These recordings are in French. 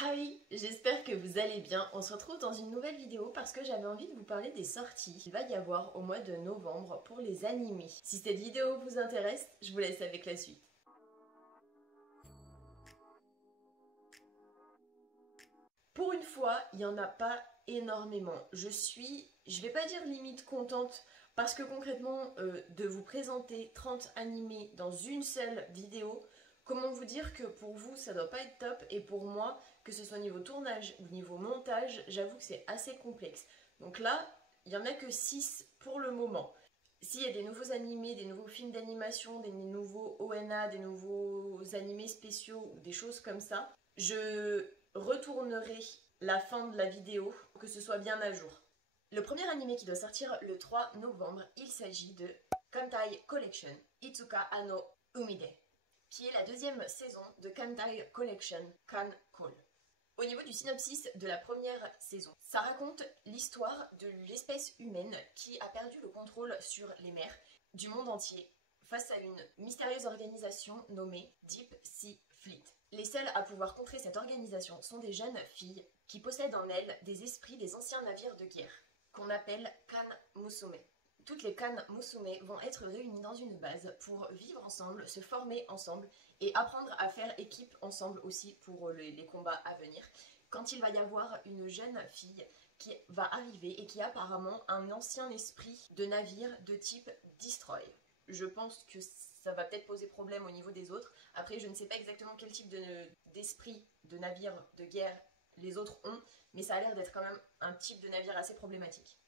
Hi, j'espère que vous allez bien. On se retrouve dans une nouvelle vidéo parce que j'avais envie de vous parler des sorties qu'il va y avoir au mois de novembre pour les animés. Si cette vidéo vous intéresse, je vous laisse avec la suite. Pour une fois, il n'y en a pas énormément. Je vais pas dire limite contente parce que concrètement, de vous présenter 30 animés dans une seule vidéo, comment vous dire que pour vous ça doit pas être top et pour moi, que ce soit niveau tournage ou niveau montage, j'avoue que c'est assez complexe. Donc là, il y en a que 6 pour le moment. S'il y a des nouveaux animés, des nouveaux films d'animation, des nouveaux ONA, des nouveaux animés spéciaux ou des choses comme ça, je retournerai la fin de la vidéo pour que ce soit bien à jour. Le premier animé qui doit sortir le 3 novembre, il s'agit de Kantai Collection Itsuka Ano Umide, qui est la deuxième saison de Kantai Collection Kan Call. Au niveau du synopsis de la première saison, ça raconte l'histoire de l'espèce humaine qui a perdu le contrôle sur les mers du monde entier face à une mystérieuse organisation nommée Deep Sea Fleet. Les seules à pouvoir contrer cette organisation sont des jeunes filles qui possèdent en elles des esprits des anciens navires de guerre, qu'on appelle Kan Musume. Toutes les Kan Musume vont être réunies dans une base pour vivre ensemble, se former ensemble et apprendre à faire équipe ensemble aussi pour les combats à venir. Quand il va y avoir une jeune fille qui va arriver et qui a apparemment un ancien esprit de navire de type Destroy. Je pense que ça va peut-être poser problème au niveau des autres. Après, je ne sais pas exactement quel type d'esprit de navire de guerre les autres ont, mais ça a l'air d'être quand même un type de navire assez problématique.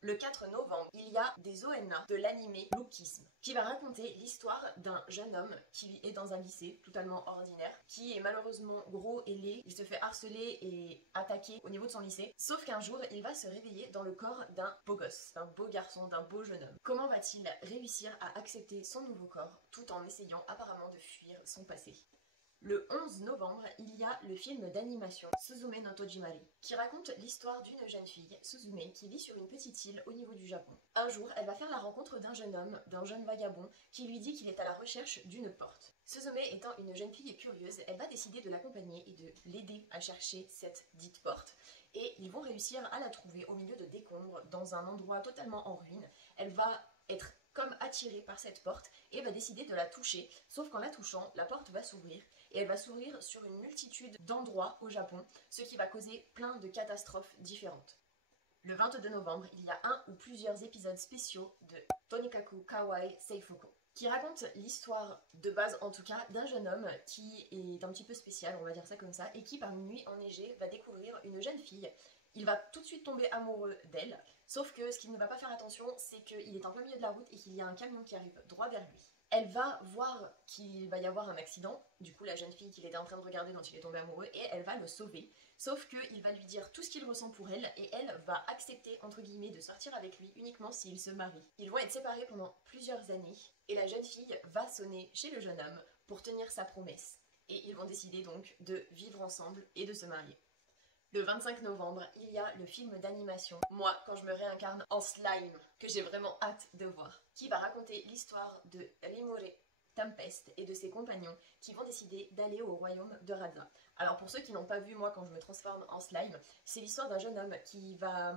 Le 4 novembre, il y a des ONA de l'animé Lookism qui va raconter l'histoire d'un jeune homme qui est dans un lycée totalement ordinaire, qui est malheureusement gros et laid, il se fait harceler et attaquer au niveau de son lycée, sauf qu'un jour il va se réveiller dans le corps d'un beau gosse, d'un beau garçon, d'un beau jeune homme. Comment va-t-il réussir à accepter son nouveau corps tout en essayant apparemment de fuir son passé ? Le 11 novembre, il y a le film d'animation Suzume no Tojimari, qui raconte l'histoire d'une jeune fille, Suzume, qui vit sur une petite île au niveau du Japon. Un jour, elle va faire la rencontre d'un jeune homme, d'un jeune vagabond, qui lui dit qu'il est à la recherche d'une porte. Suzume étant une jeune fille curieuse, elle va décider de l'accompagner et de l'aider à chercher cette dite porte. Et ils vont réussir à la trouver au milieu de décombres, dans un endroit totalement en ruine. Elle va être comme attirée par cette porte et va décider de la toucher, sauf qu'en la touchant, la porte va s'ouvrir et elle va s'ouvrir sur une multitude d'endroits au Japon, ce qui va causer plein de catastrophes différentes. Le 22 novembre, il y a un ou plusieurs épisodes spéciaux de Tonikaku Kawaii Seifoko, qui raconte l'histoire, de base en tout cas, d'un jeune homme qui est un petit peu spécial, on va dire ça comme ça, et qui par une nuit enneigée va découvrir une jeune fille. Il va tout de suite tomber amoureux d'elle, sauf que ce qu'il ne va pas faire attention, c'est qu'il est en plein milieu de la route et qu'il y a un camion qui arrive droit vers lui. Elle va voir qu'il va y avoir un accident, du coup la jeune fille qu'il était en train de regarder dont il est tombé amoureux, et elle va le sauver. Sauf qu'il va lui dire tout ce qu'il ressent pour elle, et elle va accepter, entre guillemets, de sortir avec lui uniquement s'il se marie. Ils vont être séparés pendant plusieurs années, et la jeune fille va sonner chez le jeune homme pour tenir sa promesse. Et ils vont décider donc de vivre ensemble et de se marier. Le 25 novembre, il y a le film d'animation Moi, quand je me réincarne en slime, que j'ai vraiment hâte de voir, qui va raconter l'histoire de Rimure Tempest et de ses compagnons qui vont décider d'aller au royaume de Radza. Alors pour ceux qui n'ont pas vu Moi quand je me transforme en slime, c'est l'histoire d'un jeune homme qui va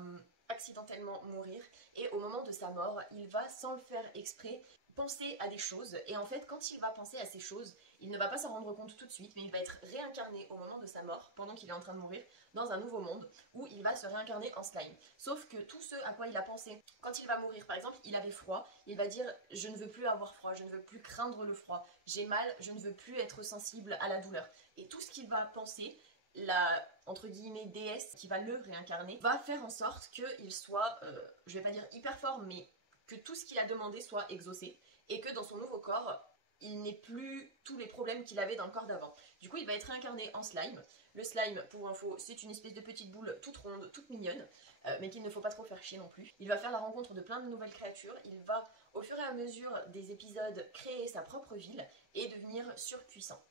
accidentellement mourir et au moment de sa mort, il va, sans le faire exprès, penser à des choses, et en fait quand il va penser à ces choses, il ne va pas s'en rendre compte tout de suite, mais il va être réincarné au moment de sa mort, pendant qu'il est en train de mourir, dans un nouveau monde, où il va se réincarner en slime. Sauf que tout ce à quoi il a pensé quand il va mourir, par exemple, il avait froid, il va dire « je ne veux plus avoir froid, je ne veux plus craindre le froid, j'ai mal, je ne veux plus être sensible à la douleur ». Et tout ce qu'il va penser, la, entre guillemets, déesse qui va le réincarner, va faire en sorte qu'il soit, je vais pas dire hyper fort, mais que tout ce qu'il a demandé soit exaucé, et que dans son nouveau corps, il n'ait plus tous les problèmes qu'il avait dans le corps d'avant. Du coup, il va être réincarné en slime. Le slime, pour info, c'est une espèce de petite boule toute ronde, toute mignonne, mais qu'il ne faut pas trop faire chier non plus. Il va faire la rencontre de plein de nouvelles créatures, il va, au fur et à mesure des épisodes, créer sa propre ville et devenir surpuissant.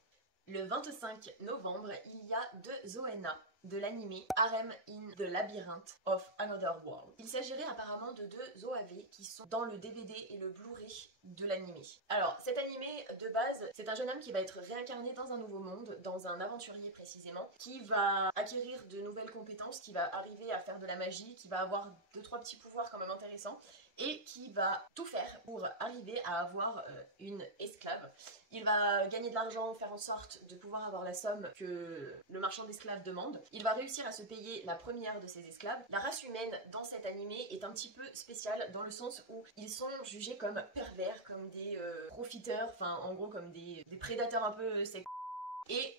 Le 25 novembre, il y a deux ONA de l'anime Harem in the Labyrinth of Another World. Il s'agirait apparemment de deux OAV qui sont dans le DVD et le Blu-ray de l'anime. Alors cet anime de base, c'est un jeune homme qui va être réincarné dans un nouveau monde, dans un aventurier précisément, qui va acquérir de nouvelles compétences, qui va arriver à faire de la magie, qui va avoir 2-3 petits pouvoirs quand même intéressants et qui va tout faire pour arriver à avoir une esclave. Il va gagner de l'argent, faire en sorte de pouvoir avoir la somme que le marchand d'esclaves demande. Il va réussir à se payer la première de ses esclaves. La race humaine dans cet animé est un petit peu spéciale dans le sens où ils sont jugés comme pervers, comme des profiteurs, enfin en gros comme des prédateurs un peu sexuels. Et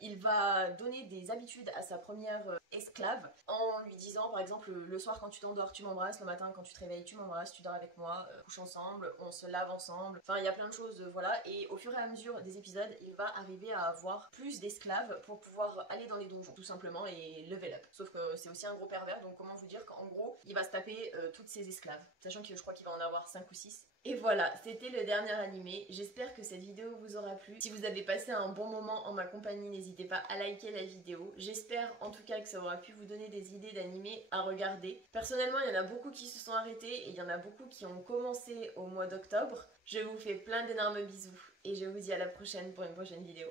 il va donner des habitudes à sa première esclave en lui disant par exemple le soir quand tu t'endors tu m'embrasses, le matin quand tu te réveilles tu m'embrasses, tu dors avec moi, on couche ensemble, on se lave ensemble, enfin il y a plein de choses voilà, et au fur et à mesure des épisodes il va arriver à avoir plus d'esclaves pour pouvoir aller dans les donjons tout simplement et level up. Sauf que c'est aussi un gros pervers, donc comment vous dire qu'en gros il va se taper toutes ses esclaves, sachant que je crois qu'il va en avoir 5 ou 6. Et voilà, c'était le dernier animé. J'espère que cette vidéo vous aura plu. Si vous avez passé un bon moment en ma compagnie, n'hésitez pas à liker la vidéo. J'espère en tout cas que ça aura pu vous donner des idées d'animés à regarder. Personnellement, il y en a beaucoup qui se sont arrêtés et il y en a beaucoup qui ont commencé au mois d'octobre. Je vous fais plein d'énormes bisous et je vous dis à la prochaine pour une prochaine vidéo.